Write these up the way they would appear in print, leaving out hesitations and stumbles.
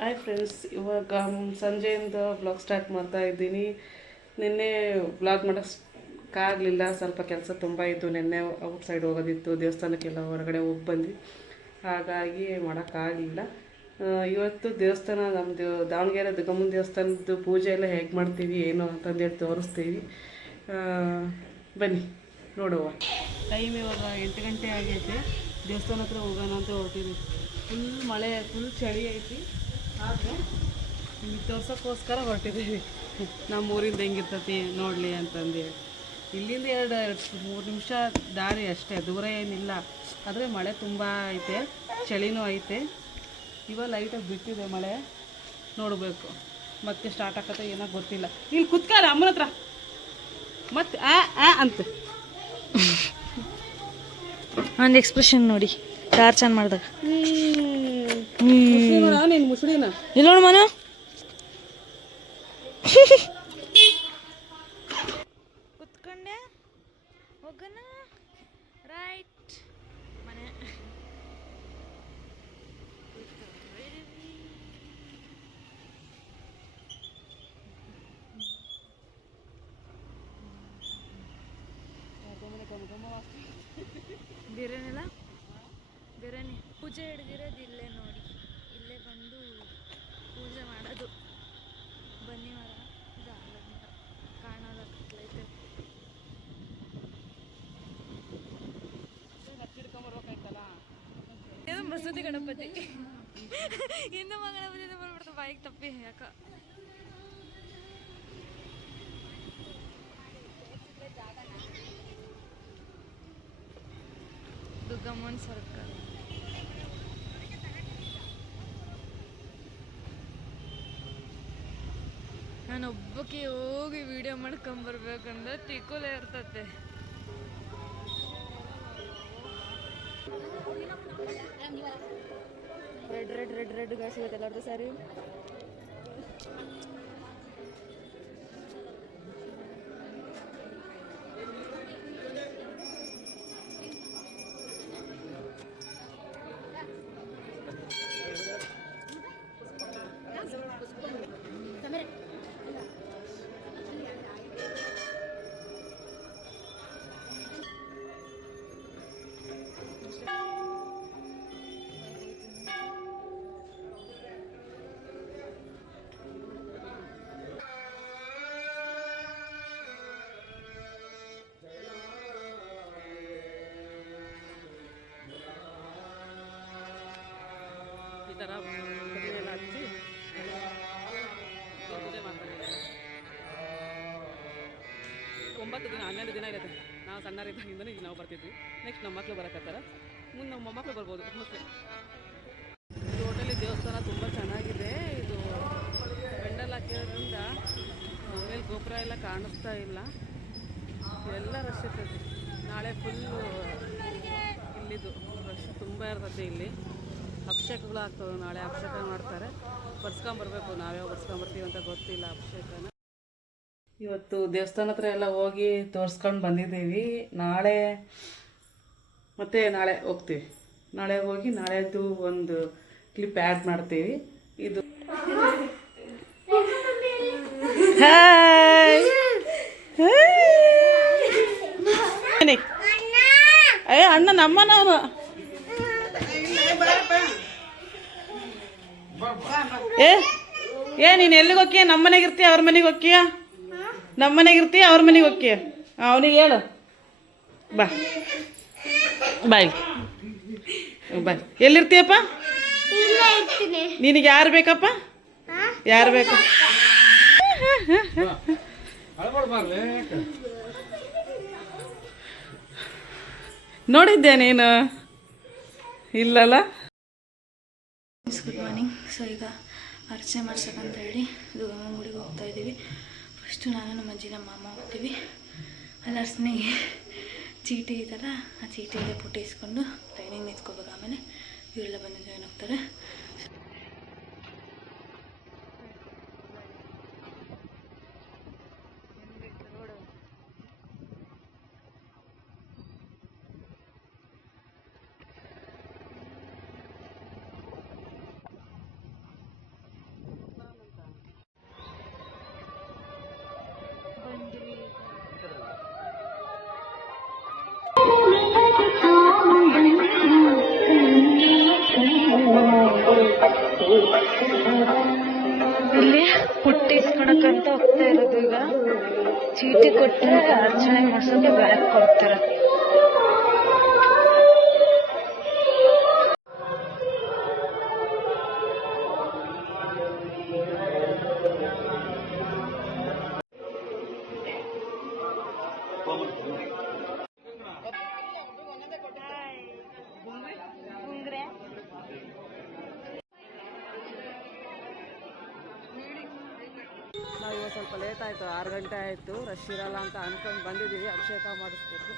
Hi friends, ಇವಾಗ ಸಂಜೆಯಿಂದ vlog start ಮಾಡ್ತಾ ಇದ್ದೀನಿ. ನಿನ್ನೆ ವ್ಲಾಗ್ ಮಾಡೋಕ್ಕಾಗಲಿಲ್ಲ, ಸ್ವಲ್ಪ ಕೆಲಸ ತುಂಬ ಇತ್ತು. ನಿನ್ನೆ ಔಟ್ ಸೈಡ್ ಹೋಗೋದಿತ್ತು, ದೇವಸ್ಥಾನಕ್ಕೆಲ್ಲ ಹೊರಗಡೆ ಹೋಗಿ ಬಂದ್ವಿ, ಹಾಗಾಗಿ ಮಾಡೋಕ್ಕಾಗಲಿಲ್ಲ. ಇವತ್ತು ದೇವಸ್ಥಾನ, ನಮ್ಮದು ದಾವಣಗೆರೆ ದುರ್ಗಮ್ಮನ ದೇವಸ್ಥಾನದ್ದು ಪೂಜೆ ಎಲ್ಲ ಹೇಗೆ ಮಾಡ್ತೀವಿ ಏನು ಅಂತಂದೇಳಿ ತೋರಿಸ್ತೀವಿ. ಬನ್ನಿ ನೋಡುವ. ಟೈಮ್ ಇವಾಗ 8 ಗಂಟೆ ಆಗೈತೆ. ದೇವಸ್ಥಾನ ಹತ್ರ ಹೋಗೋಣ ಅಂತ ಹೊರಟಿದ್ವಿ. ಫುಲ್ ಮಳೆ, ಫುಲ್ ಚಳಿ ಐತಿ. ಆದರೆ ನಿಮಗೆ ತೋರ್ಸೋಕ್ಕೋಸ್ಕರ ಹೊರಟಿದ್ದೀವಿ. ನಮ್ಮ ಊರಿಂದ ಹೆಂಗಿರ್ತತಿ ನೋಡಲಿ ಅಂತಂದೇಳಿ. ಇಲ್ಲಿಂದ 2-3 ನಿಮಿಷ ದಾರಿ ಅಷ್ಟೇ, ದೂರ ಏನಿಲ್ಲ. ಆದರೆ ಮಳೆ ತುಂಬ ಐತೆ, ಚಳಿನೂ ಐತೆ. ಇವಾಗ ಲೈಟಾಗಿ ಬಿಟ್ಟಿದೆ ಮಳೆ, ನೋಡಬೇಕು ಮತ್ತೆ ಸ್ಟಾರ್ಟ್ ಆಗತ್ತೆ ಏನೋ ಗೊತ್ತಿಲ್ಲ. ಇಲ್ಲಿ ಕುತ್ಕಾರ ಅಮ್ಮನ ಹತ್ರ ಮತ್ತೆ ಅಂತ ಒಂದು ಎಕ್ಸ್ಪ್ರೆಷನ್ ನೋಡಿ, ಯಾರು ಚೆಂದ ಮಾಡ್ದಾಗ ನೀನು ಮುಸುಳಿನ ಇಲ್ಲಿ ನೋಡು ಮನು. ಕುತ್ಕೊಂಡೆ ಹೋಗೋಣ ರೈಟ್ ಮನೆ. ಬಿರಿಯಾನಿಲ್ಲ, ಬಿರಿಯಾನಿ ಪೂಜೆ ಹಿಡ್ದಿರೋದು ಇಲ್ಲೇ ನೋಡಿ. ಇಲ್ಲೇ ಬಂದು ಪೂಜೆ ಮಾಡೋದು. ಬನ್ನಿ ಮರ ಇದು ಆಲದ ಮರ ಕಾಣೋದಕ್ಕೈತೆ. ಇದು ಮಸೂತಿ ಗಣಪತಿ, ಹಿಂದೂ ಗಣಪತಿ ಬಂದ್ಬಿಡ್ತು ಬಾಯಿಗೆ ತಪ್ಪಿ. ಯಾಕ ದುರ್ಗಮ್ಮನ ಸರ್ಕಲ್. ನಾನು ಒಬ್ಬಕ್ಕೆ ಹೋಗಿ ವಿಡಿಯೋ ಮಾಡ್ಕೊಂಬರ್ಬೇಕಂದ್ರೆ ತಿಕ್ಕೋಲೆ ಇರ್ತತೆ. ರೆಡ್ ರೆಡ್ ರೆಡ್ ರೆಡ್ ಗಾಯ ಸಿಗುತ್ತೆ ಎಲ್ಲರದು ಸ್ಯಾರಿ. ಈ ಥರ ಎಲ್ಲ ಹಚ್ಚಿ ಪೂಜೆ ಮಾಡ್ತಾರೆ. 9 ದಿನ 12 ದಿನ ಇರುತ್ತೆ. ನಾವು ಸಣ್ಣರಿದ್ದಾಗಿಂದಲೇ ಈಗ ನಾವು ಬರ್ತಿದ್ವಿ. ನೆಕ್ಸ್ಟ್ ನಮ್ಮ ಮಕ್ಕಳು ಬರೋಕತ್ತಾರ, ಮುಂದೆ ನಮ್ಮ ಮೊಮ್ಮಕ್ಕಳು ಬರ್ಬೋದು. ಮತ್ತೆ ಟೋಟಲಿ ದೇವಸ್ಥಾನ ತುಂಬ ಚೆನ್ನಾಗಿದೆ. ಇದು ಪೆಂಡಲ್ ಹಾಕಿರೋದ್ರಿಂದ ಮೇಲೆ ಗೋಪುರ ಎಲ್ಲ ಕಾಣಿಸ್ತಾ ಇಲ್ಲ, ಎಲ್ಲ ರಶ್ ಇರ್ತೈತಿ. ನಾಳೆ ಫುಲ್ಲು ಇಲ್ಲಿದು ರಶ್ ತುಂಬ ಇರ್ತೈತಿ. ಇಲ್ಲಿ ಅಭಿಷೇಕಗಳು ಆಗ್ತವೆ, ನಾಳೆ ಅಭಿಷೇಕ ಮಾಡ್ತಾರೆ. ಬರ್ಸ್ಕೊಂಬರ್ಬೇಕು, ನಾವ್ಯಾವ ಬರ್ಸ್ಕೊಂಬರ್ತೀವಿ ಅಂತ ಗೊತ್ತಿಲ್ಲ ಅಭಿಷೇಕನ. ಇವತ್ತು ದೇವಸ್ಥಾನ ಹತ್ರ ಎಲ್ಲ ಹೋಗಿ ತೋರಿಸ್ಕೊಂಡು ಬಂದಿದ್ದೀವಿ. ನಾಳೆ ಹೋಗ್ತೀವಿ. ನಾಳೆ ಹೋಗಿ ನಾಳೆದು ಒಂದು ಕ್ಲಿಪ್ ಆ್ಯಡ್ ಮಾಡ್ತೀವಿ. ಇದು ಅಣ್ಣ ನಮ್ಮನವನು. ನೀನು ಎಲ್ಲಿಗೆ ಹೋಗ್ತೀಯ? ನಮ್ಮ ಮನೆಗೆ ಇರ್ತೀಯ ಅವ್ರ ಮನೆಗೆ ಹೋಗ್ತೀಯ? ನಮ್ಮ ಮನೆಗೆ ಇರ್ತೀಯ ಅವ್ರ ಮನೆಗೆ ಹೋಗ್ತೀಯ? ಅವನಿಗೆ ಹೇಳು ಬಾ ಬಾಯ್ ಬಾಯ್. ಎಲ್ಲಿರ್ತೀಯಪ್ಪ? ನಿನಗೆ ಯಾರು ಬೇಕಪ್ಪ? ಯಾರು ಬೇಕು? ನೋಡಿದ್ದೆ ನೀನು? ಇಲ್ಲಲ್ಲ. Good morning. ಸೊ ಈಗ ಅರ್ಚನೆ ಮಾಡ್ಸಕ್ಕಂತ ಹೇಳಿ ದುರ್ಗಮ್ಮನ ಗುಡಿಗೆ ಹೋಗ್ತಾ ಇದ್ದೀವಿ. ಫಸ್ಟು ನಾನು ನಮ್ಮ ಅಜ್ಜಿ ನಮ್ಮ ಮಾಮ ಹೋಗ್ತೀವಿ. ಅಲ್ಲಿ ಅರ್ಚನೆಗೆ ಚೀಟಿ ಇದೆಯಲ್ಲ, ಆ ಚೀಟಿಗೆ ಪುಟ್ಟಿ ಇಸ್ಕೊಂಡು ಟ್ರೈನಿಂಗ್ ನಿಂತ್ಕೋಬೇಕು. ಆಮೇಲೆ ಇವರೆಲ್ಲ ಬಂದು ಜಾಯ್ನ್ ಹೋಗ್ತಾರೆ. ಇಲ್ಲಿ ಪುಟ್ಟಿ ಇಸ್ಕೊಳಕ್ಕಂತ ಹೋಗ್ತಾ ಇರೋದು. ಈಗ ಚೀಟಿ ಕೊಟ್ಟರೆ ಅರ್ಚನೆ ಮಾಡ್ಸೋಕೆ ಬ್ಯಾಗ್ ಕೊಡ್ತಾರೆ. ನಾವು ಇವಾಗ ಸ್ವಲ್ಪ ಲೇಟ್ ಆಯಿತು, 6 ಗಂಟೆ ಆಯಿತು. ರಶ್ ಇರಲ್ಲ ಅಂತ ಅಂದ್ಕೊಂಡು ಬಂದಿದ್ದೀವಿ. ಅಭಿಷೇಕ ಮಾಡಿಸ್ಬೇಕು,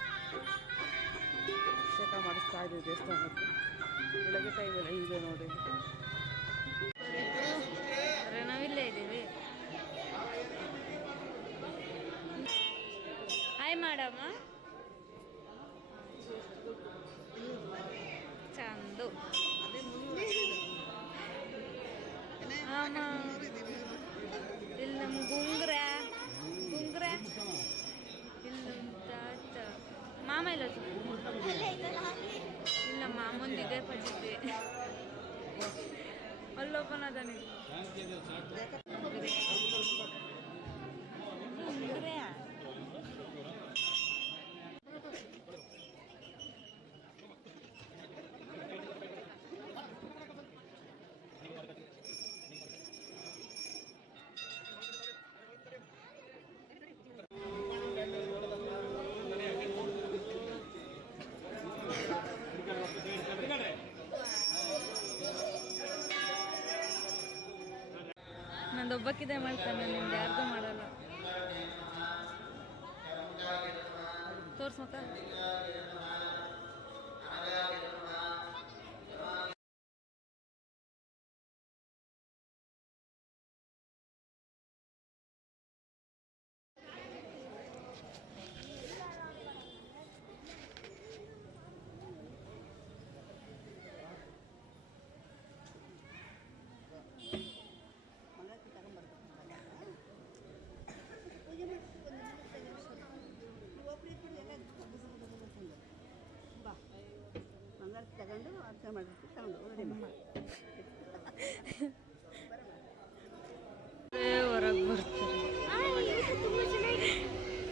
ಅಭಿಷೇಕ ಮಾಡಿಸ್ತಾ ಇದ್ದೀವಿ ದೇವಸ್ಥಾನಕ್ಕೆ. ಬೆಳಗ್ಗೆ ಟೈಮಲ್ಲಿ ಇದೆ ನೋಡಿ. ನಾವಿಲ್ಲೇ ಇದ್ದೀವಿ. ಹಾಯ್ ಮಾಡಮ್ಮ. ಚಂದು ಇಲ್ಲಿ ನಮ್ಮ ಗುಂಗ್ರ ಇಲ್ಲಂತ ಮಾಮ ಇಲ್ಲ ಇಲ್ಲ ಮಾಮಂದಿದೆ ಪಜಿದ್ವಿ ಅಲ್ಲೊಬ್ಬನ ಅದಾನೆ. ನಂದೊಬ್ಬಕ್ಕಿದೆ ಮಾಡ್ತಾನೆ, ನಿಮ್ದು ಯಾರ್ದು ಮಾಡಲ್ಲ. ತೋರ್ಸ್ ಮತ್ತ ತಗೊಂಡು ಅರ್ಚನೆ ಮಾಡಿರ್ತೀವಿ, ತಗೊಂಡು ಹೊರಗೆ ಬರ್ತಾರೆ.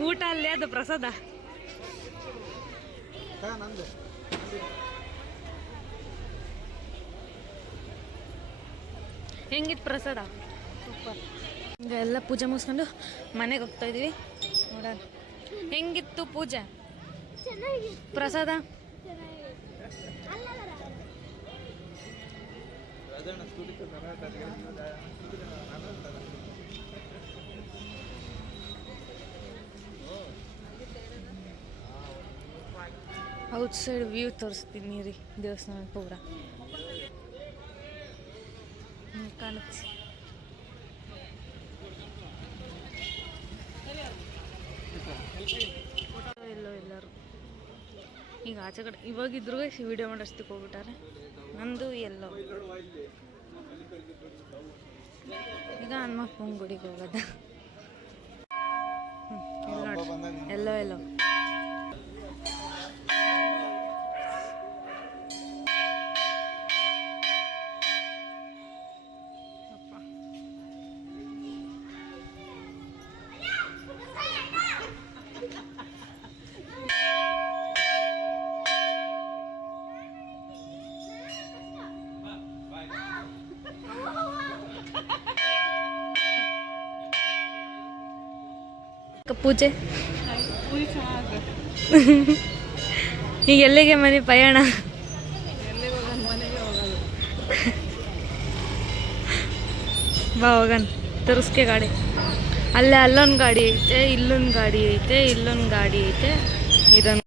ಊಟ ಅಲ್ಲೇ ಅದು ಪ್ರಸಾದ. ಹೆಂಗಿತ್ತು ಪ್ರಸಾದ? ಸೂಪರ್. ಈಗ ಎಲ್ಲ ಪೂಜೆ ಮುಗಿಸ್ಕೊಂಡು ಮನೆಗೆ ಹೋಗ್ತಾ ಇದೀವಿ. ನೋಡೋಣ ಹೆಂಗಿತ್ತು ಪೂಜೆ, ಪ್ರಸಾದ. ಔಟ್ ಸೈಡ್ ವ್ಯೂ ತೋರಿಸ್ತೀನಿ ರೀ ದೇವಸ್ಥಾನ ಪೂರ ಕಾಣುತ್ತೆ. ಎಲ್ಲರೂ ಈಗ ಆಚೆ ಕಡೆ ಇವಾಗಿದ್ರು ವಿಡಿಯೋ ಮಾಡೋಷ್ಟಕ್ಕೆ ಹೋಗ್ಬಿಟ್ಟಾರೆ. ನಂದು ಎಲ್ಲೋ ಈಗ ಹನುಮಪ್ಪನ ಗುಡಿಗೆ ಹೋಗೋದ. ಎಲ್ಲೋ ಎಲ್ಲೋ ಪೂಜೆ. ಈಗ ಎಲ್ಲಿಗೆ ಮನೆ ಪಯಣ? ಬಾ ಹೋಗಣ. ತರಿಸ್ಕೆ ಗಾಡಿ ಅಲ್ಲೇ, ಅಲ್ಲೊಂದು ಗಾಡಿ ಐತೆ, ಇಲ್ಲೊಂದು ಗಾಡಿ ಐತೆ, ಇಲ್ಲೊಂದು ಗಾಡಿ ಐತೆ, ಇದೊಂದು